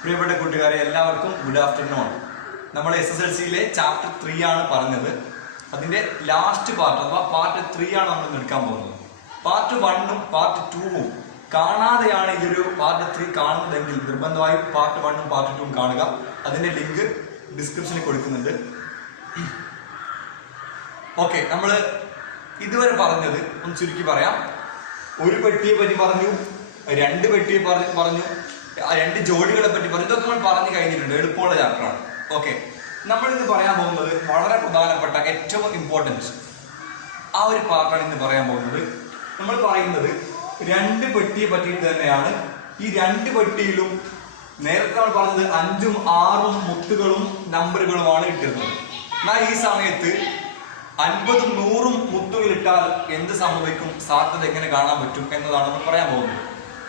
പ്രിയപ്പെട്ട കൂട്ടുകാരെ എല്ലാവർക്കും ഗുഡ് ആഫ്റ്റർനൂൺ. നമ്മൾ SSLCയിലെ ചാപ്റ്റർ 3 ആണ് പറഞ്ഞത്. അതിന്റെ ലാസ്റ്റ് പാർട്ട് അഥവാ പാർട്ട് 3 ആണ് നമ്മൾ എടുക്കാൻ പോകുന്നത്. പാർട്ട് 1ഉം പാർട്ട് 2ഉം കാണാതെയാണ് ഈ ഒരു പാർട്ട് 3 കാണുന്നതെങ്കിൽ നിർബന്ധമായും പാർട്ട് 1ഉം പാർട്ട് 2ഉം കാണുക. അതിന്റെ ലിങ്ക് ഡിസ്ക്രിപ്ഷനിൽ കൊടുക്കുന്നുണ്ട്. ഓക്കെ, നമ്മൾ ഇതുവരെ പറഞ്ഞത് ഒന്ന് ചുരുക്കി പറയാം. ഒരു പെട്ടിയെ പറ്റി പറഞ്ഞു, രണ്ട് പെട്ടിയെ പറഞ്ഞു, രണ്ട് ജോഡികളെ പറ്റി പറഞ്ഞു. ഇതൊക്കെ നമ്മൾ പറഞ്ഞു കഴിഞ്ഞിട്ടുണ്ട്. എളുപ്പമുള്ള ചാപ്റ്ററാണ്. ഓക്കെ, നമ്മൾ ഇന്ന് പറയാൻ പോകുന്നത് വളരെ പ്രധാനപ്പെട്ട ഏറ്റവും ഇമ്പോർട്ടൻറ്റ് ആ ഒരു പാർട്ടാണ് ഇന്ന് പറയാൻ പോകുന്നത്. നമ്മൾ പറയുന്നത് രണ്ട് പെട്ടിയെ പറ്റിയിട്ട് തന്നെയാണ്. ഈ രണ്ട് പെട്ടിയിലും നേരത്തെ നമ്മൾ പറഞ്ഞത് 5ഉം 6ഉം മുത്തുകളും നമ്പറുകളുമാണ് ഇട്ടിരുന്നത്. എന്നാൽ ഈ സമയത്ത് 50ഉം 100ഉം മുത്തുകൾ ഇട്ടാൽ എന്ത് സംഭവിക്കും, സാധ്യത എങ്ങനെ കാണാൻ പറ്റും എന്നതാണ് നമ്മൾ പറയാൻ പോകുന്നത്.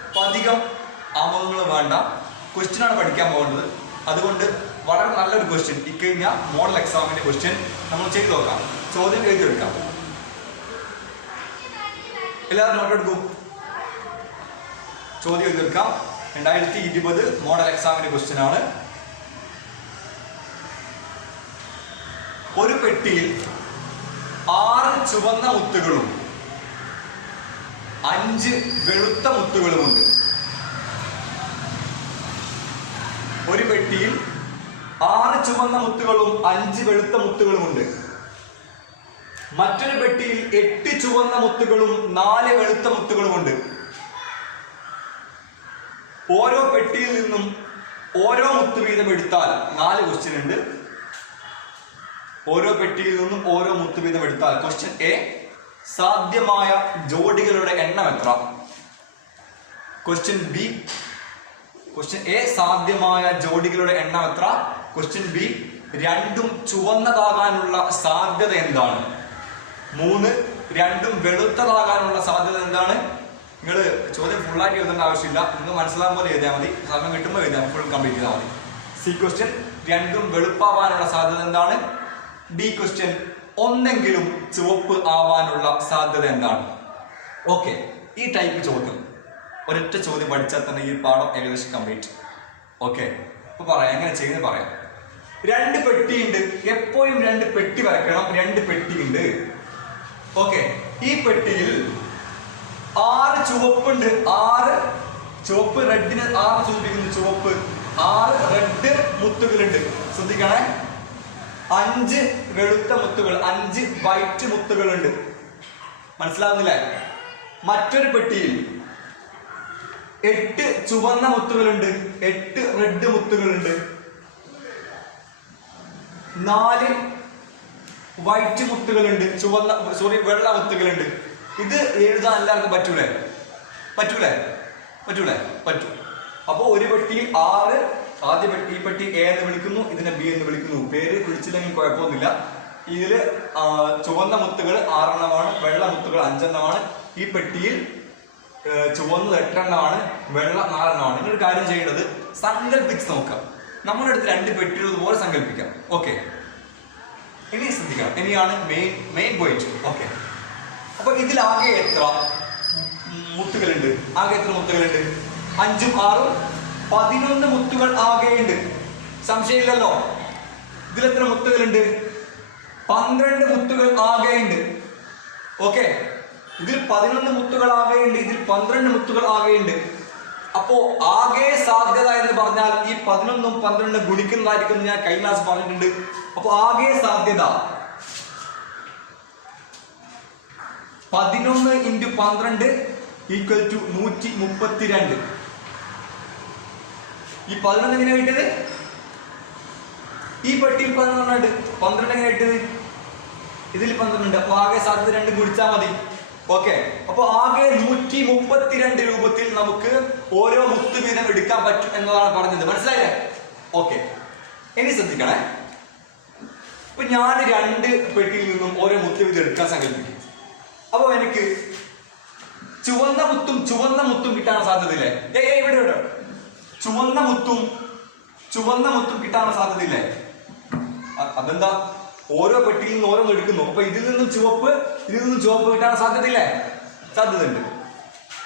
അപ്പൊ അധികം ആമുഖങ്ങൾ വേണ്ട, ക്വസ്റ്റ്യനാണ് പഠിക്കാൻ പോകുന്നത്. അതുകൊണ്ട് വളരെ നല്ലൊരു ക്വസ്റ്റ്യൻ ഇക്കഴിഞ്ഞ മോഡൽ എക്സാമിന്റെ ക്വസ്റ്റ്യൻ നമ്മൾ ചെയ്തു നോക്കാം. ചോദ്യം എഴുതിയെടുക്കാം. എല്ലാവരും നോട്ട് എടുക്കും. ചോദ്യം എഴുതിയെടുക്കാം. 2020 മോഡൽ എക്സാമിന്റെ ക്വസ്റ്റ്യൻ ആണ്. ഒരു പെട്ടിയിൽ 6 ചുവന്ന മുത്തുകളും 5 വെളുത്ത മുത്തുകളുമുണ്ട്. ഒരു പെട്ടിയിൽ 6 ചുവന്ന മുത്തുകളും 5 വെളുത്ത മുത്തുകളുമുണ്ട്. മറ്റൊരു പെട്ടിയിൽ 8 ചുവന്ന മുത്തുകളും 4 വെളുത്ത മുത്തുകളുമുണ്ട്. ഓരോ പെട്ടിയിൽ നിന്നും ഓരോ മുത്ത് വീതം എടുത്താൽ 4 ക്വസ്റ്റ്യൻ ഉണ്ട്. ഓരോ പെട്ടിയിൽ നിന്നും ഓരോ മുത്ത് വീതം എടുത്താൽ ക്വസ്റ്റ്യൻ എ, സാധ്യമായ ജോഡികളുടെ എണ്ണം എത്ര? ക്വസ്റ്റ്യൻ ബി, ക്വസ്റ്റ്യൻ എ സാധ്യമായ ജോഡികളുടെ എണ്ണം എത്ര? ക്വസ്റ്റ്യൻ ബി, രണ്ടും ചുവന്നതാകാനുള്ള സാധ്യത എന്താണ്? 3, രണ്ടും വെളുത്തതാകാനുള്ള സാധ്യത എന്താണ്? നിങ്ങൾ ചോദ്യം ഫുള്ളായിട്ട് എഴുതേണ്ട ആവശ്യമില്ല. നിങ്ങൾ മനസ്സിലാകും പോലെ എഴുതിയാൽ മതി. സമയം കിട്ടുമ്പോൾ എഴുതാം, ഫുൾ കംപ്ലീറ്റ് ചെയ്താൽ മതി. സി ക്വസ്റ്റ്യൻ, രണ്ടും വെളുപ്പാവാനുള്ള സാധ്യത എന്താണ്? ഡി ക്വസ്റ്റ്യൻ, ഒന്നെങ്കിലും ചുവപ്പ് ആവാനുള്ള സാധ്യത എന്താണ്? ഓക്കെ, ഈ ടൈപ്പ് ചോദ്യം ഒരൊറ്റ ചോദ്യം പഠിച്ചാൽ തന്നെ ഈ പാഠം ഏകദേശം കംപ്ലീറ്റ്. ഓക്കെ, ഇപ്പൊ പറയാം എങ്ങനെ ചെയ്യുന്നത് പറയാം. രണ്ട് പെട്ടിയുണ്ട്. എപ്പോഴും രണ്ട് പെട്ടി വരയ്ക്കണം. രണ്ട് പെട്ടിയുണ്ട്. ഓക്കെ, ഈ പെട്ടിയിൽ 6 ചുവപ്പുണ്ട്. 6 ചുവപ്പ്, റെഡിന് 6 സൂചിപ്പിക്കുന്നു. ചുവപ്പ് 6 റെഡ് മുത്തുകളുണ്ട്. ശ്രദ്ധിക്കണേ. 5 വെളുത്ത മുത്തുകൾ, 5 വൈറ്റ് മുത്തുകളുണ്ട്. മനസ്സിലാവുന്നില്ലേ? മറ്റൊരു പെട്ടിയിൽ 8 ചുവന്ന മുത്തുകളുണ്ട്. 8 റെഡ് മുത്തുകളുണ്ട്. 4 വൈറ്റ് മുത്തുകളുണ്ട്. വെള്ള മുത്തുകളുണ്ട്. ഇത് എഴുതാൻ എല്ലാവർക്കും പറ്റൂലേ? പറ്റും. അപ്പൊ ഒരു പെട്ടിയിൽ 6, ആദ്യ പെട്ടി, ഈ പെട്ടി എ എന്ന് വിളിക്കുന്നു, ഇതിനെ ബി എന്ന് വിളിക്കുന്നു. പേര് വിളിച്ചില്ലെങ്കിൽ കുഴപ്പമൊന്നുമില്ല. ഇതില് ചുവന്ന മുത്തുകൾ 6 എണ്ണമാണ്, വെള്ള മുത്തുകൾ 5 എണ്ണമാണ്. ഈ പെട്ടിയിൽ ചുവന്നത് 8 എണ്ണമാണ്, വെള്ള 4 എണ്ണമാണ്. നിങ്ങളൊരു കാര്യം ചെയ്യേണ്ടത് സങ്കല്പിച്ച് നോക്കാം. നമ്മുടെ അടുത്ത് രണ്ട് പെട്ടിയുള്ളതുപോലെ സങ്കല്പിക്കാം. ഓക്കെ, ഇനി ശ്രദ്ധിക്കണം. ഇനിയാണ് മെയിൻ പോയിന്റ്. ഓക്കെ, അപ്പൊ ഇതിലാകെ എത്ര മുത്തുകളുണ്ട്? 5ഉം 6ഉം 11 മുത്തുകൾ ആകെയുണ്ട്. സംശയമില്ലല്ലോ. ഇതിലെത്ര മുത്തുകളുണ്ട്? 12 മുത്തുകൾ ആകെയുണ്ട്. ഓക്കെ, ഇതിൽ 11 മുത്തുകൾ ആകെയുണ്ട്. ഇതിൽ 12 മുത്തുകൾ ആകെയുണ്ട്. അപ്പോ ആകെ സാധ്യത എന്ന് പറഞ്ഞാൽ ഈ 11ഉം 12ഉം ഗുണിക്കുന്നതായിരിക്കും. ഞാൻ കഴിഞ്ഞ ക്ലാസ് പറഞ്ഞിട്ടുണ്ട്. അപ്പൊ ആകെ സാധ്യത 11 × 12 = 132. ഈ 11 എങ്ങനെ കിട്ടിയത്? ഈ പെട്ടിയിൽ 11 ഉണ്ട്. 12 എങ്ങനെ കിട്ടിയത്? ഇതിൽ 12 ഉണ്ട്. അപ്പൊ ആകെ സാധ്യത 2 ഗുണിച്ചാൽ മതി. ഓക്കെ, അപ്പൊ ആകെ 132 രൂപത്തിൽ നമുക്ക് ഓരോ മുത്ത് വീതം എടുക്കാൻ പറ്റും എന്നതാണ് പറഞ്ഞത്. മനസ്സിലായില്ലേ? ഓക്കെ, ഇനി ശ്രദ്ധിക്കണേ. ഇപ്പൊ ഞാൻ രണ്ട് പെട്ടിയിൽ നിന്നും ഓരോ മുത്ത് വീതം എടുക്കാൻ സങ്കല്പിക്കും. അപ്പൊ എനിക്ക് ചുവന്ന മുത്തും കിട്ടാൻ സാധ്യതയില്ലേ? ഇവിടെ ചുവന്ന മുത്തും കിട്ടാൻ സാധ്യതയില്ലേ? അതെന്താ? ഓരോ പെട്ടിയിൽ നിന്ന് ഓരോന്ന് എടുക്കുന്നു. അപ്പൊ ഇതിൽ നിന്നും ചുവപ്പ് കിട്ടാൻ സാധ്യതയില്ലേ? സാധ്യതയുണ്ട്.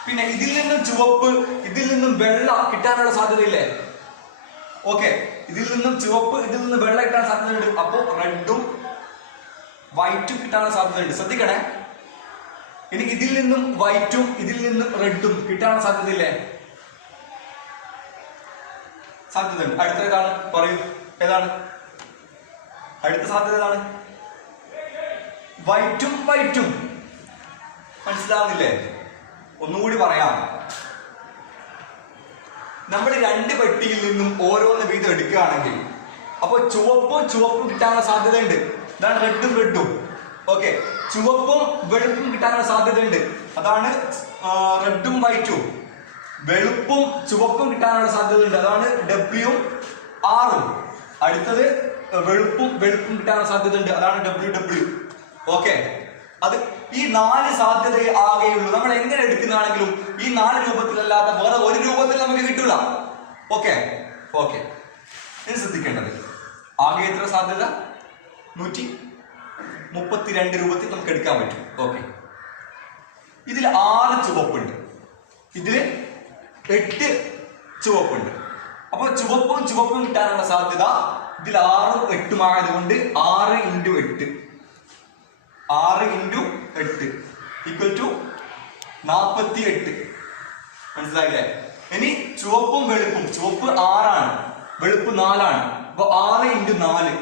പിന്നെ ഇതിൽ നിന്നും ചുവപ്പ്, ഇതിൽ നിന്നും വെള്ള കിട്ടാനുള്ള സാധ്യതയില്ലേ? ഓക്കെ, ഇതിൽ നിന്നും ചുവപ്പ്, ഇതിൽ നിന്ന് വെള്ള കിട്ടാൻ സാധ്യതയുണ്ട്. അപ്പോ റെഡും വൈറ്റും കിട്ടാനുള്ള സാധ്യതയുണ്ട്. ശ്രദ്ധിക്കണേ. എനിക്ക് ഇതിൽ നിന്നും വൈറ്റും ഇതിൽ നിന്നും റെഡും കിട്ടാനുള്ള സാധ്യതയില്ലേ? സാധ്യതയുണ്ട്. അടുത്ത ഏതാണ്? പറയൂ, ഏതാണ് അടുത്ത സാധ്യത? ഏതാണ്? വൈറ്റും വൈറ്റും. മനസ്സിലാവുന്നില്ലേ? ഒന്നുകൂടി പറയാം. നമ്മൾ രണ്ട് പെട്ടിയിൽ നിന്നും ഓരോന്ന് വീതം എടുക്കുകയാണെങ്കിൽ അപ്പൊ ചുവപ്പും ചുവപ്പും കിട്ടാനുള്ള സാധ്യതയുണ്ട്. ഇതാണ് റെഡും റെഡും. ഓക്കെ, ചുവപ്പും വെളുപ്പും കിട്ടാനുള്ള സാധ്യതയുണ്ട്. അതാണ് റെഡും വൈറ്റും. വെളുപ്പും ചുവപ്പും കിട്ടാനുള്ള സാധ്യതയുണ്ട്. അതാണ് ഡബ്ല്യു ആറും. അടുത്തത് വെളുപ്പും വെളുപ്പും കിട്ടാനുള്ള സാധ്യതയുണ്ട്. അതാണ് ഡബ്ല്യു ഡബ്ല്യു. ഓക്കെ, അത് ഈ 4 സാധ്യതയെ ആകെയുള്ളൂ. നമ്മൾ എങ്ങനെ എടുക്കുന്നതാണെങ്കിലും ഈ 4 രൂപത്തിലല്ലാത്ത വേറെ ഒരു രൂപത്തിൽ നമുക്ക് കിട്ടൂല. ഓക്കെ ഓക്കെ, ഇനി ശ്രദ്ധിക്കേണ്ടത് ആകെ എത്ര സാധ്യത? 132 രൂപത്തിൽ നമുക്ക് എടുക്കാൻ പറ്റും. ഓക്കെ, ഇതിൽ 6 ചുവപ്പുണ്ട്, ഇതില് 8 ചുവപ്പുണ്ട്. അപ്പൊ ചുവപ്പും ചുവപ്പും കിട്ടാനുള്ള സാധ്യത ഇതിൽ 6ഉം 8ഉം ആയതുകൊണ്ട് 6 × 8 6 × 8 ഈക്വൽ ടു 48. മനസ്സിലായില്ലേ? ഇനി ചുവപ്പും വെളുപ്പും, ചുവപ്പ് 6 ആണ്, വെളുപ്പ് 4 ആണ്. അപ്പൊ 6 × 4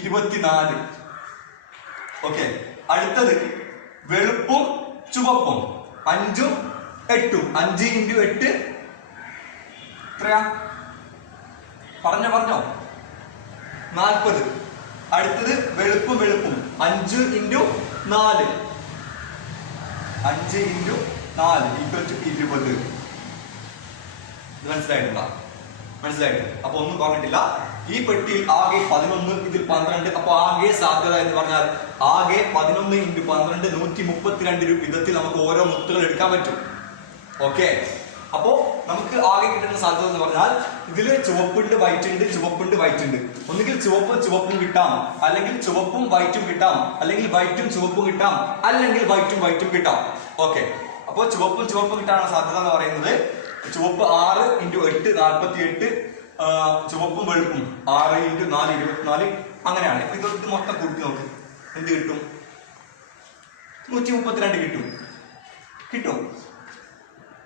24. ഓക്കെ, അടുത്തത് വെളുപ്പും ചുവപ്പും 5ഉം 8ഉം. 5 × 8 എത്രയാ? പറഞ്ഞോ 40. അടുത്തത് വെളുപ്പും വെളുപ്പും 5 × 4 5 × 4 ഈക്വൽ ടു 20. മനസ്സിലായിട്ടില്ല? മനസ്സിലായിട്ട്? അപ്പൊ ഒന്നും പറഞ്ഞിട്ടില്ല. ഈ പെട്ടിയിൽ ആകെ 11, ഇതിൽ 12. അപ്പൊ ആകെ സാധ്യത എന്ന് പറഞ്ഞാൽ ആകെ 11 × 12 132 വിധത്തിൽ നമുക്ക് ഓരോ മുത്തുകൾ എടുക്കാൻ പറ്റും. ഓക്കെ, അപ്പോ നമുക്ക് ആകെ കിട്ടുന്ന സാധ്യത എന്ന് പറഞ്ഞാൽ ഇതില് ചുവപ്പുണ്ട് വൈറ്റ് ഉണ്ട്, ചുവപ്പുണ്ട് വൈറ്റ് ഉണ്ട്. ഒന്നുകിൽ ചുവപ്പും ചുവപ്പും കിട്ടാം, അല്ലെങ്കിൽ ചുവപ്പും വൈറ്റും കിട്ടാം, അല്ലെങ്കിൽ വൈറ്റും ചുവപ്പും കിട്ടാം, അല്ലെങ്കിൽ വൈറ്റും വൈറ്റും കിട്ടാം. ഓക്കെ, അപ്പോ ചുവപ്പും ചുവപ്പും കിട്ടാനുള്ള സാധ്യത എന്ന് പറയുന്നത് ചുവപ്പ് 6 × 8 48, ചുവപ്പും വെളുപ്പും 6 × 4 24. അങ്ങനെയാണ്. ഇത് മൊത്തം കൂട്ടി നോക്ക്, എന്ത് കിട്ടും? 132 കിട്ടും.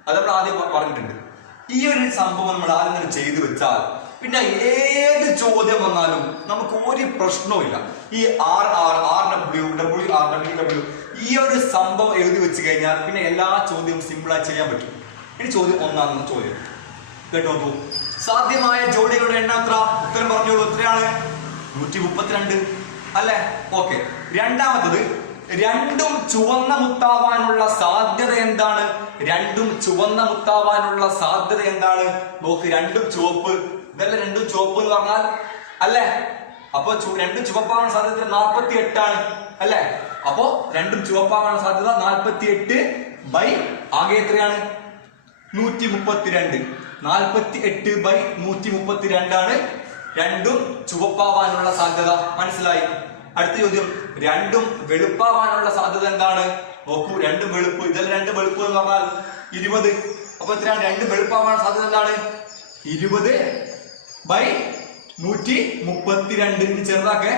അത് നമ്മൾ ആദ്യം പറഞ്ഞിട്ടുണ്ട്. ഈ ഒരു സംഭവം നമ്മൾ ആദ്യം തന്നെ ചെയ്തു വെച്ചാൽ പിന്നെ ഏത് ചോദ്യം വന്നാലും നമുക്ക് ഒരു പ്രശ്നവും. ഈ RW ഈ ഒരു സംഭവം എഴുതി വെച്ച് കഴിഞ്ഞാൽ പിന്നെ എല്ലാ ചോദ്യവും സിമ്പിളായി ചെയ്യാൻ പറ്റും. ഇനി ചോദ്യം 1 ചോദ്യം കേട്ടോ. സാധ്യമായ ജോഡികളുടെ എണ്ണം എത്ര? ഉത്തരം പറഞ്ഞോളൂ. എത്രയാണ്? 132 അല്ലെ? ഓക്കെ, രണ്ടാമത്തത് രണ്ടും ചുവന്ന മുത്താവാനുള്ള സാധ്യത എന്താണ്? രണ്ടും ചുവന്ന മുത്താവാനുള്ള സാധ്യത എന്താണ്? നോക്ക്, രണ്ടും ചുവപ്പ്. ഇതല്ല രണ്ടും ചുവപ്പ് എന്ന് പറഞ്ഞാൽ അല്ലേ? അപ്പൊ രണ്ടും ചുവപ്പാവാനുള്ള സാധ്യത 48 ആണ് അല്ലെ? അപ്പോ രണ്ടും ചുവപ്പാവാനുള്ള സാധ്യത 48 ബൈ ആകെ എത്രയാണ്? 132. 48 ബൈ 132 ആണ് രണ്ടും ചുവപ്പാവാനുള്ള സാധ്യത. മനസ്സിലായി? അടുത്ത ചോദ്യം, രണ്ടും വെളുപ്പാവാനുള്ള സാധ്യത എന്താണ്? നോക്കൂ, രണ്ടും വെളുപ്പ്. ഇതിൽ 2 വെളുപ്പ് എന്ന് പറഞ്ഞാൽ 20. അപ്പൊ എത്രയാണ്? 2 വെളുപ്പാവാനുള്ള സാധ്യത എന്താണ്? 20 ബൈ 132. ഇനി ചെറുതാക്കെ.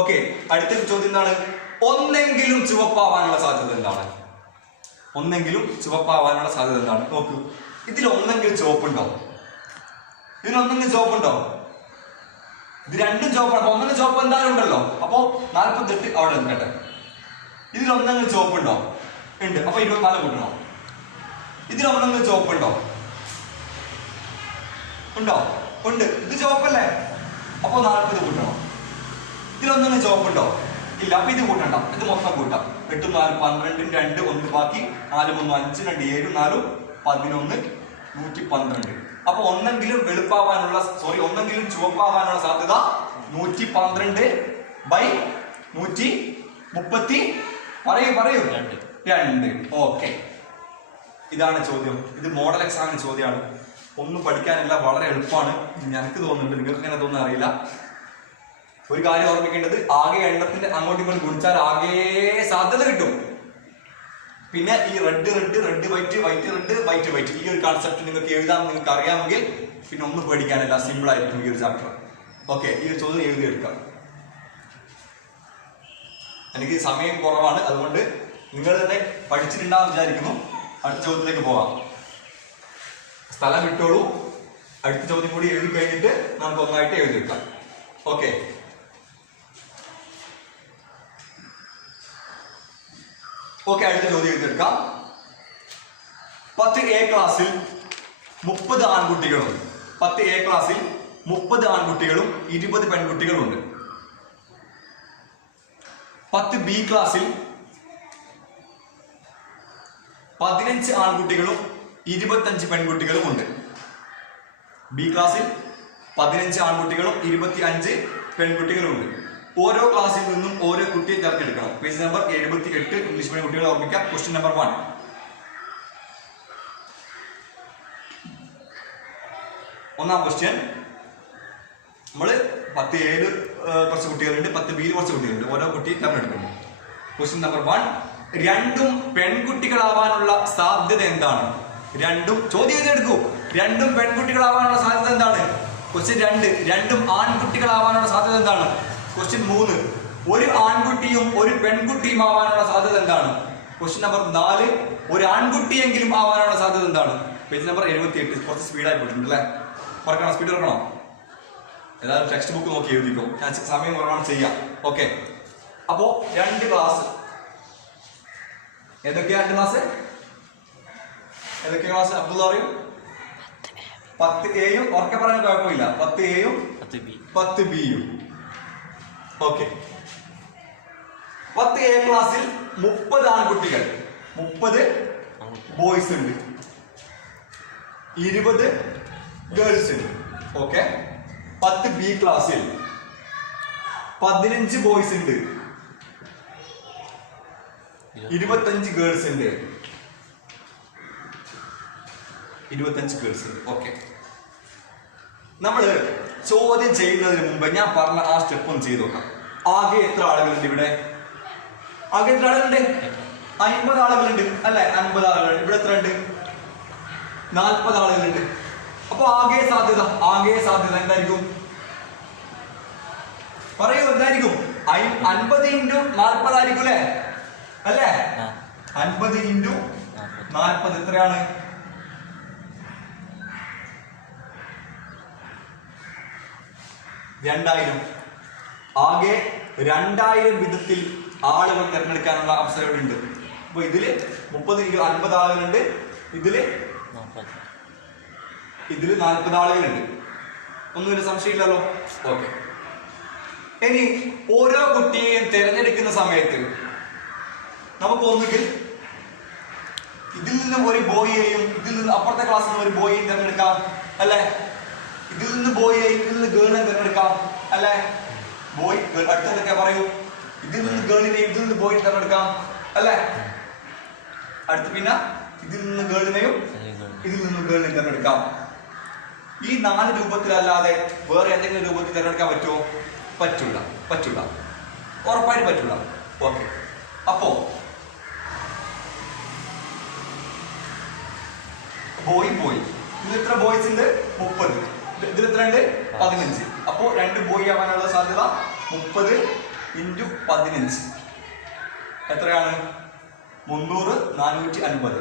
ഓക്കെ, അടുത്ത ചോദ്യം എന്താണ്? ഒന്നെങ്കിലും ചുവപ്പാവാനുള്ള സാധ്യത എന്താണ്? ഒന്നെങ്കിലും ചുവപ്പാവാനുള്ള സാധ്യത എന്താണ്? നോക്കൂ, ഇതിൽ ഒന്നെങ്കിലും ചുവപ്പുണ്ടോ? ഇതിലൊന്നെങ്കിലും ചുവപ്പുണ്ടോ? ഇത് രണ്ടും ചുവപ്പാണ്. ഒന്നെങ്കിലും ചുവപ്പ് എന്തായാലും ഉണ്ടല്ലോ. അപ്പോ 48 അവിടെ നിൽക്കട്ടെ. ഇതിലൊന്നെങ്കിലും ചുവപ്പുണ്ടോ? ഉണ്ട്. അപ്പൊ 24 കൂട്ടണം. ഇതിലൊന്നെങ്കിലും ചുവപ്പുണ്ടോ? ഉണ്ടോ? ഉണ്ട്. ഇത് ചുവപ്പല്ലേ? അപ്പൊ 40 കൂട്ടണം. ഇതിലൊന്നെങ്കിലും ചുവപ്പുണ്ടോ? ഇല്ല. അപ്പൊ ഇത് കൂട്ടണ്ട, ഇത് മൊത്തം കൂട്ടാം. 8 4 12 2 1 ബാക്കി 4 3 5 2 7 4 11 112. അപ്പൊ ഒന്നെങ്കിലും വെളുപ്പാവാനുള്ള ഒന്നെങ്കിലും ചുവപ്പാവാനുള്ള സാധ്യത 112 ബൈ 130. പറയൂ 2. ഓക്കെ, ഇതാണ് ചോദ്യം. ഇത് മോഡൽ എക്സാമിന് ചോദ്യമാണ്. ഒന്നും പഠിക്കാനില്ല, വളരെ എളുപ്പമാണ്. എനിക്ക് തോന്നുന്നുണ്ട്, നിങ്ങൾക്ക് എങ്ങനെ തോന്നുന്നു അറിയില്ല. ഒരു കാര്യം ഓർമ്മിക്കേണ്ടത്, ആകെ എണ്ണത്തിന്റെ അങ്ങോട്ടും ഇങ്ങോട്ടും ഗുണിച്ചാൽ ആകെ സാധ്യത കിട്ടും. പിന്നെ ഈ red red red white white red white white ഈ ഒരു കൺസെപ്റ്റ് നിങ്ങൾക്ക് എഴുതാൻ നിങ്ങൾക്ക് അറിയാമെങ്കിൽ പിന്നെ ഒന്നും പേടിക്കാനില്ല, സിമ്പിൾ ആയിരിക്കും ഈ ഒരു ചാപ്റ്റർ. ഓക്കെ, ഈ ഒരു ചോദ്യം എഴുതിയെടുക്കാം. എനിക്ക് സമയം കുറവാണ്, അതുകൊണ്ട് നിങ്ങൾ തന്നെ പഠിച്ചിട്ടുണ്ടാവും വിചാരിക്കുന്നു. അടുത്ത ചോദ്യത്തിലേക്ക് പോവാം. സ്ഥലം വിട്ടോളൂ. അടുത്ത ചോദ്യം കൂടി എഴുതി കഴിഞ്ഞിട്ട് നമുക്ക് ഒന്നായിട്ട് എഴുതിയെടുക്കാം. ഓക്കെ, അടുത്ത ചോദ്യം എഴുതിയെടുക്കാം. 10A ക്ലാസ്സിൽ 30 ആൺകുട്ടികളുണ്ട്. 10A ക്ലാസ്സിൽ 30 ആൺകുട്ടികളും 20 പെൺകുട്ടികളുണ്ട്. 10B ക്ലാസ്സിൽ 15 ആൺകുട്ടികളും 25 പെൺകുട്ടികളും ഉണ്ട്. ബി ക്ലാസ്സിൽ 15 ആൺകുട്ടികളും 25 പെൺകുട്ടികളും ഉണ്ട്. ഓരോ ക്ലാസ്സിൽ നിന്നും ഓരോ കുട്ടിയെ തിരഞ്ഞെടുക്കണം. പേജ് നമ്പർ 78 ഇംഗ്ലീഷ് മീഡിയം കുട്ടികളെ ഓർമ്മിക്കാം. Question number 1. ഒന്നാം ക്വസ്റ്റ്യൻ, നമ്മള് 10A കുറച്ച് കുട്ടികളുണ്ട്, 10B കുറച്ച് കുട്ടികളുണ്ട്. ഓരോ കുട്ടി തിരഞ്ഞെടുക്കുന്നു. Question number 1. രണ്ടും പെൺകുട്ടികളാവാനുള്ള സാധ്യത എന്താണ്? ചോദ്യം എഴുതിയെടുക്കൂ. രണ്ടും പെൺകുട്ടികളാവാനുള്ള സാധ്യത എന്താണ്? ക്വസ്റ്റ്യൻ 2. രണ്ടും ആൺകുട്ടികളാവാനുള്ള സാധ്യത എന്താണ്? ക്വസ്റ്റ്യൻ 3. ഒരു ആൺകുട്ടിയും ഒരു പെൺകുട്ടിയും ആവാനുള്ള സാധ്യത എന്താണ്? Question number 4. ഒരു ആൺകുട്ടിയെങ്കിലും ആവാനുള്ള സാധ്യത എന്താണ്? Page number 78. കുറച്ച് സ്പീഡായി പോയിട്ടുണ്ട് അല്ലേ? കുറക്കണം, സ്പീഡ് കുറക്കണോ? ഏതായാലും ടെക്സ്റ്റ് ബുക്ക് നോക്കി എഴുതിക്കോ. ഞാൻ സമയം കുറവാണ് ചെയ്യാം. ഓക്കെ, അപ്പോ 2 ക്ലാസ്. ഏതൊക്കെയാ 2 ക്ലാസ്? ഏതൊക്കെ ക്ലാസ് അബ്ദുള്ള പറയും? 10A ഉറക്കെ പറയാൻ കുഴപ്പമില്ല. 10A 10B. ഓക്കെ, 10A ക്ലാസ്സിൽ 30 ആൺകുട്ടികൾ, 30 ബോയ്സ് ഉണ്ട്, 20 ഗേൾസ് ഉണ്ട്. ഓക്കെ, 10B ക്ലാസ്സിൽ 15 ബോയ്സ് ഉണ്ട്, 25 ഗേൾസ് ഉണ്ട്. 25 ഗേൾസ് ഉണ്ട്. ഓക്കെ, നമ്മള് ചോദ്യം ചെയ്യുന്നതിന് മുമ്പ് ഞാൻ പറഞ്ഞ ആ സ്റ്റെപ്പ് ഒന്ന് ചെയ്ത് നോക്കാം. ആകെ എത്ര ആളുകളുണ്ട് ഇവിടെ? ആകെ എത്ര ആളുകളുണ്ട്? 50 ആളുകളുണ്ട് അല്ലെ? 50 ആളുകളുണ്ട്. ഇവിടെ എത്ര ഉണ്ട്? 40 ആളുകളുണ്ട്. അപ്പൊ ആകെ സാധ്യത എന്തായിരിക്കും? പറയൂ, എന്തായിരിക്കും? 50 × 40 ആയിരിക്കും അല്ലേ? അല്ലേ? 50 × 40 എത്രയാണ്? 2000. ആകെ 2000 വിധത്തിൽ ആളുകൾ തിരഞ്ഞെടുക്കാനുള്ള അവസരം ഉണ്ട്. അപ്പൊ ഇതില് 30 × 50 ആളുകളുണ്ട്, ഇതില് 40 ആളുകളുണ്ട്. ഒന്നും സംശയമില്ലല്ലോ. ഓക്കെ, ഇനി ഓരോ കുട്ടിയെയും തിരഞ്ഞെടുക്കുന്ന സമയത്ത് നമുക്ക് ഒന്നുകിൽ ഇതിൽ നിന്നും ഒരു ബോയിയെയും ഇതിൽ നിന്ന് അപ്പുറത്തെ ക്ലാസ്സിൽ നിന്ന് ഒരു ബോയിയെയും തിരഞ്ഞെടുക്കാം അല്ലെ? ഇതിൽ നിന്ന് ബോയിയെയും ഇതിൽ നിന്ന് ഗേളിനെ തിരഞ്ഞെടുക്കാം അല്ലെ? ബോയ് ഗേൾ അടുത്തൊക്കെ പറയൂ. ഇതിൽ നിന്ന് ഗേളിനെയും ഇതിൽ നിന്ന് ബോയിനെ തിരഞ്ഞെടുക്കാം അല്ലെ? അടുത്ത് പിന്നെ ഇതിൽ നിന്ന് ഗേളിനെയും ഇതിൽ നിന്ന് ഗേളിനെയും തിരഞ്ഞെടുക്കാം. ഈ 4 രൂപത്തിലല്ലാതെ വേറെ ഏതെങ്കിലും രൂപത്തിൽ തിരഞ്ഞെടുക്കാൻ പറ്റുമോ? പറ്റൂല. ഉറപ്പായിട്ട് പറ്റൂല. ഓക്കെ, അപ്പോ ബോയ് ഇതിൽ എത്ര ബോയ്സ് ഉണ്ട്? 30. ഇതിൽ എത്ര ഉണ്ട്? 15. അപ്പോ 2 ബോയ് ആവാനുള്ള സാധ്യത 30 × 15 എത്രയാണ്? 300, 450.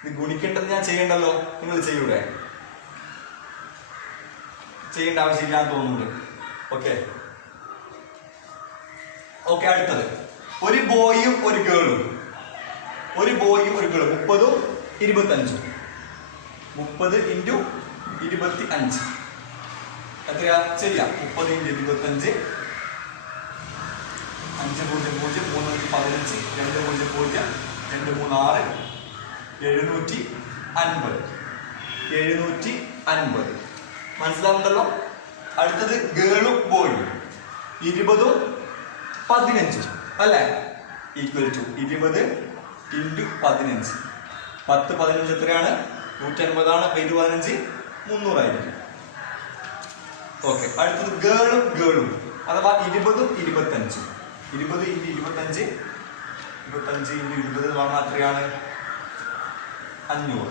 ഇത് ഗുണിക്കേണ്ടത് ഞാൻ ചെയ്യണ്ടല്ലോ, നിങ്ങൾ ചെയ്യൂടെ? ചെയ്യേണ്ട ആവശ്യമില്ലാന്ന് തോന്നുന്നുണ്ട്. ഓക്കെ, അടുത്തത് ഒരു ബോയും ഒരു ഗേളും. 30 ഉം 25. 30 × 25 എത്രയാ? ചെയ്യാം. 30 × 25 5 0 0 3 15 2 0 0 2 3 6 750. മനസ്സിലാവുണ്ടല്ലോ? അടുത്തത് ഗേളും ബോയും. 20 ഉം 15 അല്ലെ? Equal to 20 × 15. 10 15 എത്രയാണ്? 150 ആണ്. 15 300 ആയിരിക്കും. ഓക്കെ, അടുത്തത് ഗേളും അഥവാ 20 ഉം 25. 20 × 25 25 × 20 പറഞ്ഞാൽ എത്രയാണ്? 500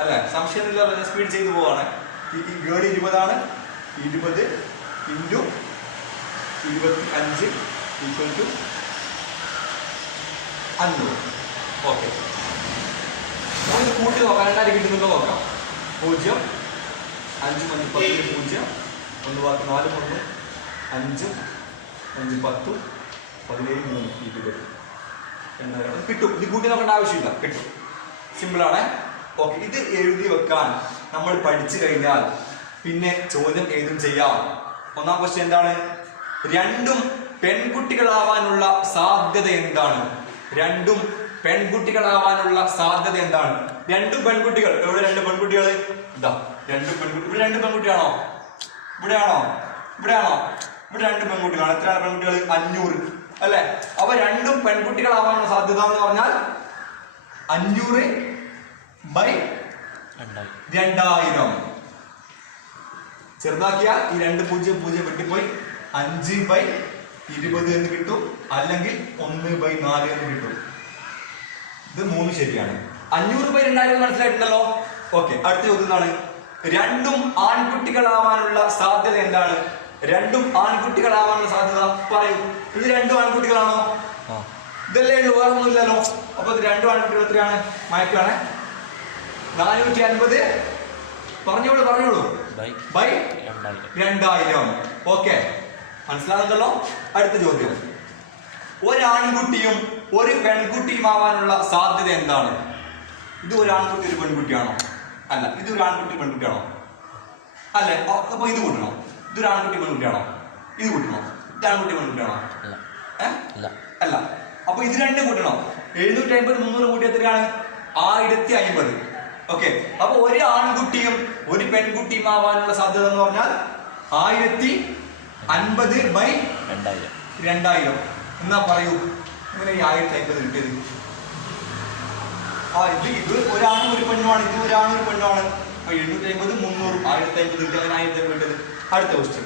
അല്ലേ? സംശയമില്ല, സ്പീഡ് ചെയ്തു പോവാണ്. ഈ ഗേൾ 20 ആണ്. 20 × 25 = 500. ഓക്കെ, നമുക്ക് കൂട്ടി നോക്കാം. രണ്ടായിരം കിട്ടുന്നുണ്ടോ നോക്കാം. 0 5 5 10 0 1 ബാക്കി 4 1 5 5 10 17 3 20 2000 കിട്ടും. ഇത് കൂട്ടി നോക്കേണ്ട ആവശ്യമില്ല, കിട്ടും. സിമ്പിളാണ്. ഓക്കെ, ഇത് എഴുതി വെക്കാൻ നമ്മൾ പഠിച്ചു കഴിഞ്ഞാൽ പിന്നെ ചോദ്യം ഏതും ചെയ്യാം. ഒന്നാം ക്വസ്റ്റ്യൻ എന്താണ്? രണ്ടും പെൺകുട്ടികളാവാനുള്ള സാധ്യത എന്താണ്? രണ്ടും പെൺകുട്ടികളാവാനുള്ള സാധ്യത എന്താണ്? രണ്ടും പെൺകുട്ടികൾ. എവിടെ രണ്ട് പെൺകുട്ടികൾ? ഇതാ രണ്ട് പെൺകുട്ടി. ഇവിടെ രണ്ട് പെൺകുട്ടിയാണോ? ഇവിടെയാണോ? ഇവിടെയാണോ? ഇവിടെ രണ്ട് പെൺകുട്ടികളാണ്. എത്രയാണ് പെൺകുട്ടികൾ? 500 അല്ലെ? അവ രണ്ടും പെൺകുട്ടികളാവാനുള്ള സാധ്യത എന്ന് പറഞ്ഞാൽ 500/2000. ചെറുതാക്കിയാൽ ഈ 2 0 0 വെട്ടിപ്പോയി 5/20 എന്ന് കിട്ടും, അല്ലെങ്കിൽ 1/4 എന്ന് കിട്ടും. ഇത് 3 ശരിയാണ്. 500/2000 മനസ്സിലായിട്ടുണ്ടല്ലോ. ഓക്കെ, അടുത്ത ചോദ്യം എന്താണ്? രണ്ടും ആൺകുട്ടികളാവാനുള്ള സാധ്യത എന്താണ്? രണ്ടും ആൺകുട്ടികളാവാനുള്ള സാധ്യത പറയൂ. ഇത് രണ്ടും ആൺകുട്ടികളാണോ? ഇതല്ലേ ഉള്ളൂ, വേറെ ഒന്നുമില്ലല്ലോ. അപ്പൊ ഇത് രണ്ടും ആൺകുട്ടികൾ എത്രയാണ്? മയക്കാണ് 450. പറഞ്ഞോളൂ പറഞ്ഞോളൂ. ബൈ 2000. ഓക്കെ, മനസ്സിലാകുന്നല്ലോ. അടുത്ത ചോദ്യം, ഒരാൺകുട്ടിയും ഒരു പെൺകുട്ടിയും ആവാനുള്ള സാധ്യത എന്താണ്? ഇത് ഒരു ആൺകുട്ടി ഒരു പെൺകുട്ടിയാണോ? അല്ല. ഇത് ഒരു ആൺകുട്ടി പെൺകുട്ടിയാണോ? അല്ലേ? അപ്പൊ ഇത് കൂട്ടണോ? ഇതൊരു ആൺകുട്ടി പെൺകുട്ടിയാണോ? ഇത് കൂട്ടണോ? ഇത് ആൺകുട്ടി പെൺകുട്ടിയാണോ? അല്ല. അപ്പൊ ഇത് രണ്ടും കൂട്ടണോ? 750 300 കൂട്ടി എത്രയാണ്? 1050. ഓക്കെ, അപ്പൊ ഒരു ആൺകുട്ടിയും ഒരു പെൺകുട്ടിയും ആവാനുള്ള സാധ്യത എന്ന് പറഞ്ഞാൽ 1050/2000. എന്നാ പറയൂ, ഇങ്ങനെ 1050 കിട്ടിയത്? ഇത് ഒരാണും ഒരു പെണ്ണുമാണ്. ഇത് ഒരാണും ഒരു പെണ്ണുമാണ്. 750 300 1050 കിട്ടി. അങ്ങനെ 1050 കിട്ടിയത്. അടുത്ത ക്വസ്റ്റ്യൻ,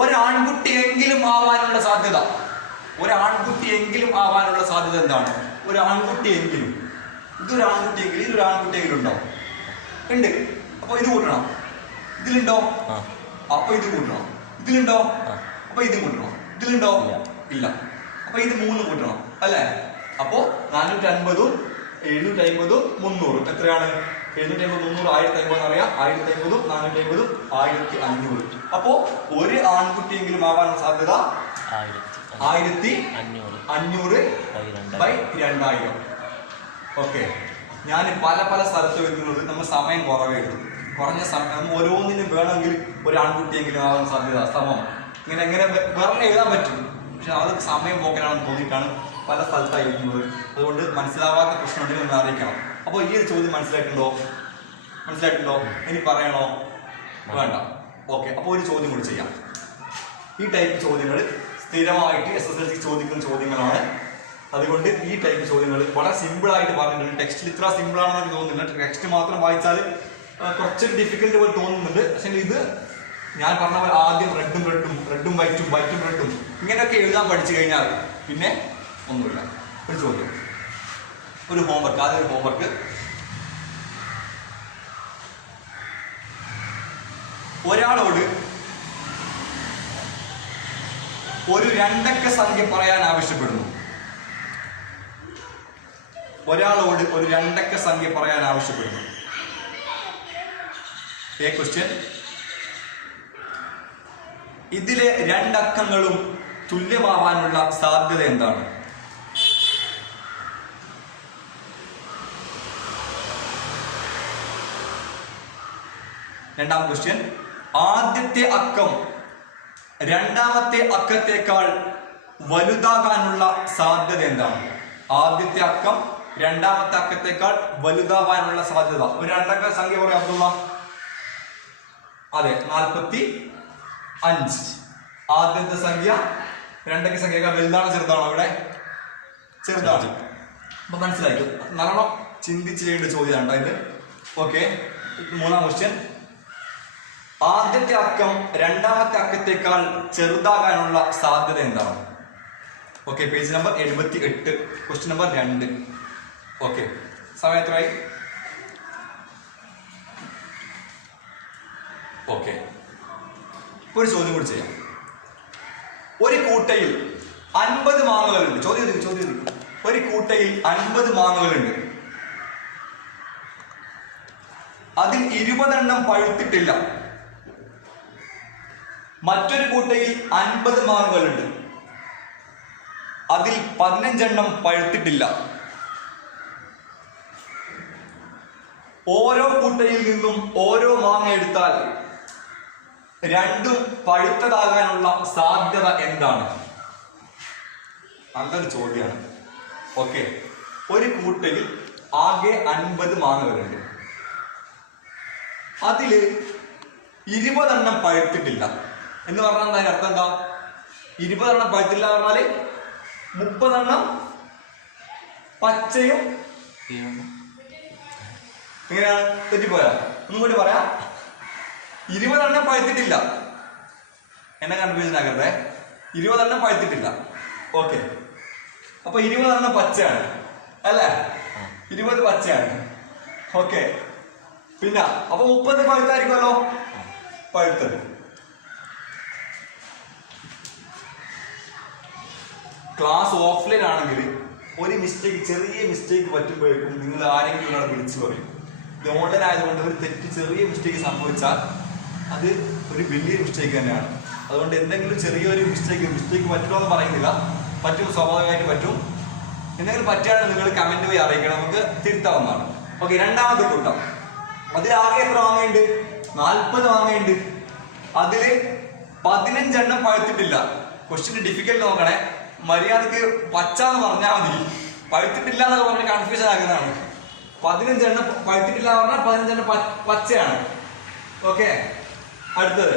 ഒരാൺകുട്ടിയെങ്കിലും ആവാനുള്ള സാധ്യത. ഒരാൺകുട്ടിയെങ്കിലും ആവാനുള്ള സാധ്യത എന്താണ്? ഒരാൺകുട്ടിയെങ്കിലും. ഇതൊരു ആൺകുട്ടിയെങ്കിലും ഇതൊരു ആൺകുട്ടിയെങ്കിലും ഉണ്ടോ? ഉണ്ട്. അപ്പൊ ഇത് കൂട്ടണം. ഇതിലുണ്ടോ? അപ്പൊ ഇത് കൂട്ടണം. ഇതിലുണ്ടോ? അപ്പൊ ഇത് കൂട്ടണം. ഇതിലുണ്ടോ? ഇല്ല. അപ്പൊ ഇത് 3 കൂട്ടണം അല്ലെ? അപ്പോ 450 750 300 എത്രയാണ്? 750 300 1050 അറിയാം. 1050 450 1500. അപ്പോ ഒരു ആൺകുട്ടിയെങ്കിലും ആവാനുള്ള സാധ്യത 1500/2000. ഓക്കെ, ഞാൻ പല സ്ഥലത്ത് വെക്കുന്നത് നമ്മൾ സമയം കുറഞ്ഞ സമയം ഓരോന്നിനും വേണമെങ്കിൽ ഒരു ആൺകുട്ടിയെങ്കിലും ആവാൻ സാധ്യത സമം ഇങ്ങനെ വേറെ എഴുതാൻ പറ്റും. പക്ഷെ അത് സമയം പോക്കാനാണെന്ന് തോന്നിയിട്ടാണ് പല സ്ഥലത്തായി എഴുതുന്നത്. അതുകൊണ്ട് മനസ്സിലാവാത്ത പ്രശ്നമുണ്ടെങ്കിൽ ഒന്ന് അറിയിക്കണം. അപ്പോൾ ഈ ഒരു ചോദ്യം മനസ്സിലായിട്ടുണ്ടോ? ഇനി പറയണോ? വേണ്ട. ഓക്കെ, അപ്പോൾ ഒരു ചോദ്യം കൂടി ചെയ്യാം. ഈ ടൈപ്പ് ചോദ്യങ്ങൾ സ്ഥിരമായിട്ട് SSLC ചോദിക്കുന്ന ചോദ്യങ്ങളാണ്. അതുകൊണ്ട് ഈ ടൈപ്പ് ചോദ്യങ്ങൾ വളരെ സിമ്പിൾ ആയിട്ട് പറഞ്ഞിട്ടുണ്ട്. ടെക്സ്റ്റിൽ ഇത്ര സിമ്പിൾ ആണെന്ന് എനിക്ക് തോന്നുന്നില്ല. ടെക്സ്റ്റ് മാത്രം വായിച്ചാൽ കുറച്ച് ഡിഫിക്കൽട്ട് പോലെ തോന്നുന്നുണ്ട്. പക്ഷെ ഇത് ഞാൻ പറഞ്ഞ പോലെ ആദ്യം റെഡും വൈറ്റും റെഡും ഇങ്ങനെയൊക്കെ എഴുതാൻ പഠിച്ചു കഴിഞ്ഞാൽ പിന്നെ ഒന്നുമില്ല. ഒരു ചോദ്യം, ഒരു ഹോംവർക്ക്. ആദ്യം ഒരു ഹോംവർക്ക്, ഒരാളോട് ഒരു 2 അക്ക സംഖ്യ പറയാൻ ആവശ്യപ്പെടുന്നു. ഒരാളോട് ഒരു 2 അക്ക സംഖ്യ പറയാൻ ആവശ്യപ്പെടുന്നു. ക്വസ്റ്റ്യൻ, ഇതിലെ 2 അക്കങ്ങളും തുല്യമാവാനുള്ള സാധ്യത എന്താണ്? രണ്ടാം ക്വസ്റ്റ്യൻ, ആദ്യത്തെ അക്കം രണ്ടാമത്തെ അക്കത്തേക്കാൾ വലുതാകാനുള്ള സാധ്യത എന്താണ്? ആദ്യത്തെ അക്കം രണ്ടാമത്തെ അക്കത്തേക്കാൾ വലുതാവാനുള്ള സാധ്യത. ഒരു 2 അക്ക സംഖ്യ പറയാം അബ്ദുള്ള. അതെ, 45. ആദ്യത്തെ സംഖ്യ 2 അക്ക സംഖ്യയേക്കാൾ വലുതാണോ ചെറുതാണോ? ഇവിടെ ചെറുതാണ്. അപ്പൊ മനസ്സിലായി. നല്ലോണം ചിന്തിച്ച് ചെയ്യേണ്ട ചോദ്യമാണ് ഇത്. ഓക്കെ, മൂന്നാം ക്വസ്റ്റ്യൻ, ആദ്യത്തെ അക്കം രണ്ടാമത്തെ അക്കത്തേക്കാൾ ചെറുതാകാനുള്ള സാധ്യത എന്താണ്? Okay, page number 78, question number 2. Okay, സമയം എത്രയായി? ഓക്കെ, ഒരു ചോദ്യം കൂടി ചെയ്യാം. ഒരു കൂട്ടയിൽ 50 മാങ്ങകളുണ്ട്. ചോദ്യം. ഒരു കൂട്ടയിൽ 50 മാങ്ങകളുണ്ട്. അതിൽ 20 എണ്ണം പഴുത്തിട്ടില്ല. മറ്റൊരു കൂട്ടയിൽ 50 മാങ്ങകളുണ്ട്. അതിൽ 15 എണ്ണം പഴുത്തിട്ടില്ല. ഓരോ കൂട്ടയിൽ നിന്നും ഓരോ മാങ്ങ എടുത്താൽ രണ്ടും പഴുത്തതാകാനുള്ള സാധ്യത എന്താണ്? നല്ലൊരു ചോദ്യമാണ്. ഓക്കെ, ഒരു കൂട്ടയിൽ ആകെ 50 മാങ്ങകളുണ്ട്. അതില് 20 എണ്ണം പഴുത്തിട്ടില്ല എന്ന് പറഞ്ഞാൽ അതിന്റെ അർത്ഥം എന്താ? 20 എണ്ണം പഴുത്തില്ല എന്ന് പറഞ്ഞാല് 30 എണ്ണം പച്ചയും. എങ്ങനെയാണ്? തെറ്റിപ്പോയാ? ഒന്നും കൂടി പറയാം. 20 എണ്ണം പഴുത്തിട്ടില്ല. എന്നെ കൺഫ്യൂഷൻ ആക്കട്ടെ. 20 എണ്ണം പഴുത്തിട്ടില്ല. ഓക്കെ, അപ്പൊ 20 എണ്ണം പച്ചയാണ് അല്ലേ? 20 പച്ചയാണ്. ഓക്കെ, പിന്നെ അപ്പൊ 30 പഴുത്തായിരിക്കുമല്ലോ. പഴുത്തത്. ക്ലാസ് ഓഫ്ലൈൻ ആണെങ്കിൽ ഒരു മിസ്റ്റേക്ക്, ചെറിയ മിസ്റ്റേക്ക് പറ്റുമ്പോഴേക്കും നിങ്ങൾ ആരെങ്കിലും ഒരാളെ വിളിച്ചു പറയും. ഇത് ഓൺലൈൻ ആയതുകൊണ്ട് ഒരു തെറ്റ്, ചെറിയ മിസ്റ്റേക്ക് സംഭവിച്ചാൽ അത് ഒരു വലിയ മിസ്റ്റേക്ക് തന്നെയാണ്. അതുകൊണ്ട് എന്തെങ്കിലും ചെറിയൊരു മിസ്റ്റേക്ക് പറ്റുമോ എന്ന് പറയുന്നില്ല. പറ്റും, സ്വാഭാവികമായിട്ട് പറ്റും. എന്തെങ്കിലും പറ്റുകയാണെങ്കിൽ നിങ്ങൾ കമന്റ് പോയി അറിയിക്കണം, നമുക്ക് തിരുത്താവുന്നതാണ്. ഓക്കെ, രണ്ടാമത്തെ കൂട്ടം. അതിലാകെ എത്ര മാങ്ങയുണ്ട്? 40 മാങ്ങയുണ്ട്. അതില് 15 എണ്ണം പഴുത്തിട്ടില്ല. ക്വസ്റ്റ്യൻ ഡിഫിക്കൽട്ട് നോക്കണേ. മര്യാദക്ക് പച്ച എന്ന് പറഞ്ഞാൽ മതി. പഴുത്തിട്ടില്ല എന്നൊക്കെ പറഞ്ഞ് കൺഫ്യൂഷൻ ആക്കുന്നതാണ്. 15 എണ്ണം പഴുത്തിട്ടില്ല എന്ന് പറഞ്ഞാൽ 15 എണ്ണം പച്ചയാണ്. ഓക്കെ, അടുത്തത്.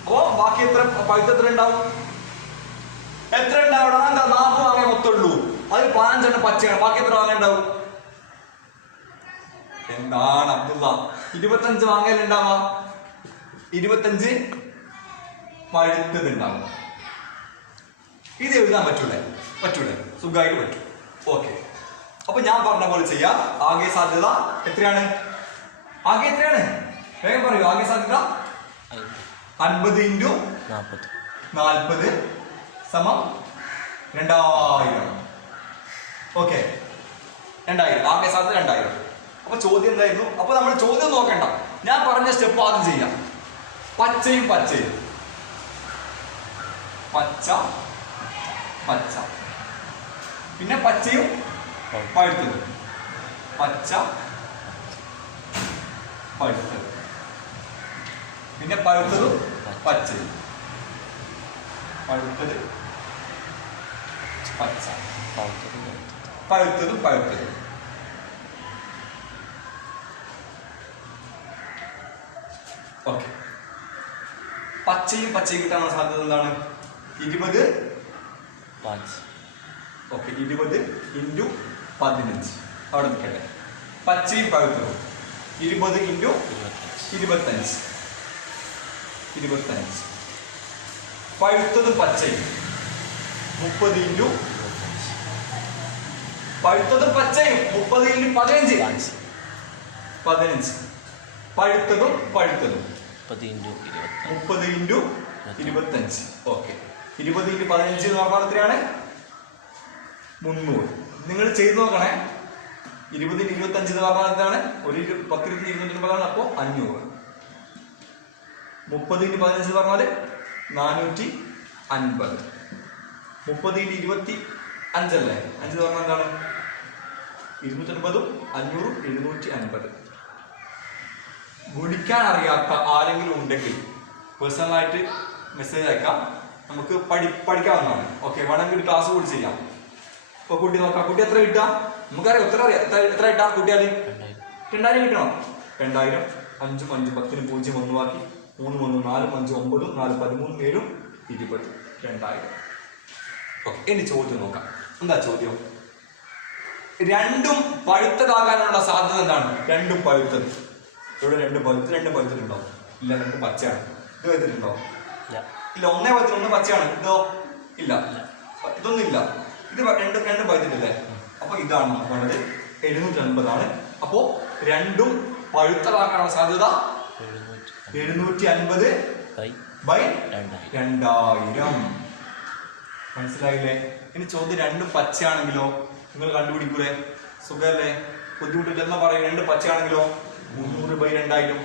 അപ്പോ ബാക്കി എത്ര പഴുത്ത എത്ര ഉണ്ടാവും? എത്ര ഉണ്ടാവും? എന്താ 40 മാങ്ങ മൊത്തമുള്ളൂ. അതിൽ 15 എണ്ണം പച്ചയാണ്. ബാക്കി എത്ര മാങ്ങ ഉണ്ടാവും? എന്താണ് അബ്ദുള്ള? 25 മാങ്ങയിൽ ഉണ്ടാവാം. 25 പഴുത്തത് ഉണ്ടാവും. ഇത് എഴുതാൻ പറ്റൂലേ? സുഖമായിട്ട് പറ്റും. ഓക്കെ, അപ്പൊ ഞാൻ പറഞ്ഞ പോലെ ചെയ്യാം. ആകെ സാധ്യത എത്രയാണ്? വേഗം പറയൂ. ആകെ സാധ്യത 50 × 40 സമം 2000. ഓക്കെ, 2000. ആകെ സാധ്യത 2000. അപ്പൊ ചോദ്യം എന്തായിരുന്നു? അപ്പൊ നമ്മൾ ചോദ്യം നോക്കണ്ട, ഞാൻ പറഞ്ഞ സ്റ്റെപ്പ് ആദ്യം ചെയ്യാം. പച്ചയും പച്ച, പിന്നെ പച്ചയും പഴുത്തത്, പച്ച പഴുത്തത്, പിന്നെ പഴുത്തതും പച്ചയും, പഴുത്തത് പച്ച, പഴുത്തതും. ഓക്കെ, പച്ചയും കിട്ടാനുള്ള സാധ്യത എന്താണ്? 20. ഓക്കെ, 20 × 15. അവിടെ നിൽക്കട്ടെ. പച്ചയും പഴുത്തതും 20 × 25. പഴുത്തതും പച്ചയും 30 × പഴുത്തതും പച്ചയും 30 × 15. 15. പഴുത്തതും 30 × 25. ഓക്കെ, 20 × 15 എന്ന് പറഞ്ഞാൽ എത്രയാണ്? 300. നിങ്ങൾ ചെയ്ത് നോക്കണേ. 20 × 25 എന്ന് പറഞ്ഞാൽ എന്താണ്? 10 × 250. അപ്പോ 500. 30 × 15 എന്ന് പറഞ്ഞാല് 450. 30 × 25 അല്ലേ? 5 എന്ന് പറഞ്ഞാൽ എന്താണ്? 250. 500. 750. ഗുണിക്കാൻ അറിയാത്ത ആരെങ്കിലും ഉണ്ടെങ്കിൽ പേഴ്സണലായിട്ട് മെസ്സേജ് അയക്കാം. നമുക്ക് പഠിക്കാവുന്നതാണ്. ഓക്കെ, വേണമെങ്കിൽ ക്ലാസ് കൂടി ചെയ്യാം. ഇപ്പൊ കുട്ടി നോക്കാം. കുട്ടി എത്ര കിട്ടുക? നമുക്കറിയാം. എത്ര കിട്ടാം? കുട്ടിയാല് 2000 കിട്ടണം. 2000. 5 5 10 0 1 ബാക്കി 3 1 4 5 9 4 13 7 20. 2000. ഓക്കെ, ഇനി ചോദ്യം നോക്കാം. എന്താ ചോദ്യം? രണ്ടും പഴുത്തതാകാനുള്ള സാധ്യത എന്താണ്? രണ്ടും പഴുത്തത്. ഇവിടെ 2 പഴുത്തിട്ടുണ്ടാവും. ഇല്ല, 2 പച്ചയാണ്. ഇത് പഴുത്തിട്ടുണ്ടാവും. ഇല്ല, 1 പഴുത്തിട്ട് 1 പച്ചയാണ്. ഇതോ ഇല്ല, ഇതൊന്നും ഇല്ല. ഇത് രണ്ടും പഴുത്തിട്ടില്ലേ? അപ്പൊ ഇതാണ് നമുക്ക് വേണ്ടത് 750 അപ്പോ രണ്ടും പഴുത്തതാക്കാനുള്ള സാധ്യത 750/2000. മനസ്സിലായില്ലേ? ഇനി ചോദ്യം രണ്ടും പച്ചയാണെങ്കിലോ നിങ്ങൾ കണ്ടുപിടിക്കൂലേ? സുഖല്ലേ? ബുദ്ധിമുട്ടില്ലെന്ന് പറയും. രണ്ട് പച്ചയാണെങ്കിലോ 300/2000.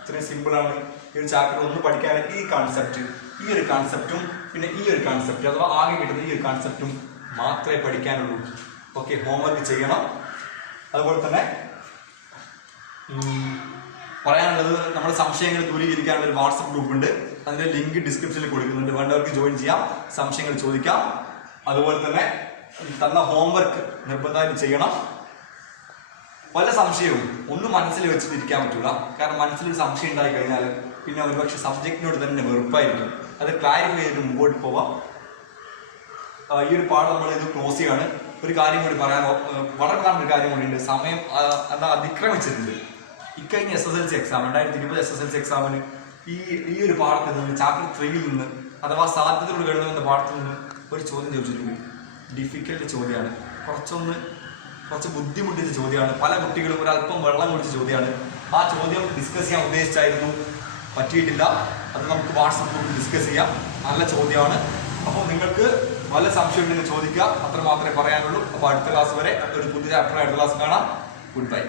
ഇത്രയും സിമ്പിൾ ആണ്. ഈ ഒരു ചാപ്റ്റർ ഒന്ന് പഠിക്കാൻ ഈ കോൺസെപ്റ്റ്, ഈ ഒരു കോൺസെപ്റ്റും പിന്നെ ഈ ഒരു കോൺസെപ്റ്റ് അഥവാ ആകെ കിട്ടുന്ന ഈ ഒരു കോൺസെപ്റ്റും മാത്രമേ പഠിക്കാനുള്ളൂ. ഓക്കെ, ഹോംവർക്ക് ചെയ്യണം. അതുപോലെ തന്നെ പറയാനുള്ളത്, നമ്മുടെ സംശയങ്ങൾ ദൂരീകരിക്കാനുള്ള ഒരു വാട്സപ്പ് ഗ്രൂപ്പ് ഉണ്ട്. അതിന്റെ ലിങ്ക് ഡിസ്ക്രിപ്ഷനിൽ കൊടുക്കുന്നുണ്ട്. വേണ്ടവർക്ക് ജോയിൻ ചെയ്യാം, സംശയങ്ങൾ ചോദിക്കാം. അതുപോലെ തന്നെ തന്ന ഹോംവർക്ക് നിർബന്ധമായിട്ട് ചെയ്യണം. വല്ല സംശയവും ഒന്നും മനസ്സിൽ വെച്ചിട്ടിരിക്കാൻ പറ്റില്ല. കാരണം മനസ്സിലൊരു സംശയം ഉണ്ടായി കഴിഞ്ഞാൽ പിന്നെ ഒരുപക്ഷെ സബ്ജക്റ്റിനോട് തന്നെ വെറുപ്പായിരിക്കും. അത് ക്ലാരിഫൈ ചെയ്തിട്ട് മുമ്പോട്ട് പോവാം. ഈ ഒരു പാഠം നമ്മൾ ഇത് ക്ലോസ് ചെയ്യാണ്. ഒരു കാര്യം കൂടി പറയാൻ, വളരെ പ്രധാന ഒരു കാര്യം കൂടി ഉണ്ട്. സമയം എന്താ അതിക്രമിച്ചിട്ടുണ്ട്. ഇക്കഴിഞ്ഞ SSLC എക്സാം 2020 SSLC എക്സാമിന് ഈ ഒരു പാഠത്തിൽ നിന്ന് ചാപ്റ്റർ 3യിൽ നിന്ന് അഥവാ സാധ്യതയോട് എഴുതുന്ന പാഠത്തിൽ നിന്ന് ഒരു ചോദ്യം ചോദിച്ചിട്ടുണ്ട്. ഡിഫിക്കൽട്ട് ചോദ്യമാണ്, കുറച്ച് ബുദ്ധിമുട്ടിച്ച ചോദ്യമാണ്. പല കുട്ടികളും ഒരല്പം വെള്ളം കുടിച്ച ചോദ്യമാണ്. ആ ചോദ്യം ഡിസ്കസ് ചെയ്യാൻ ഉദ്ദേശിച്ചായിരുന്നു, പറ്റിയിട്ടില്ല. അത് നമുക്ക് വാട്സപ്പ് ഗ്രൂപ്പിൽ ഡിസ്കസ് ചെയ്യാം. നല്ല ചോദ്യമാണ്. അപ്പോൾ നിങ്ങൾക്ക് വല്ല സംശയം ഉണ്ടെങ്കിൽ ചോദിക്കുക. അത്ര മാത്രമേ പറയാനുള്ളൂ. അപ്പോൾ അടുത്ത ക്ലാസ് വരെ ഒരു പുതിയ ചാപ്റ്റർ അടുത്ത ക്ലാസ് കാണാം. Good bye.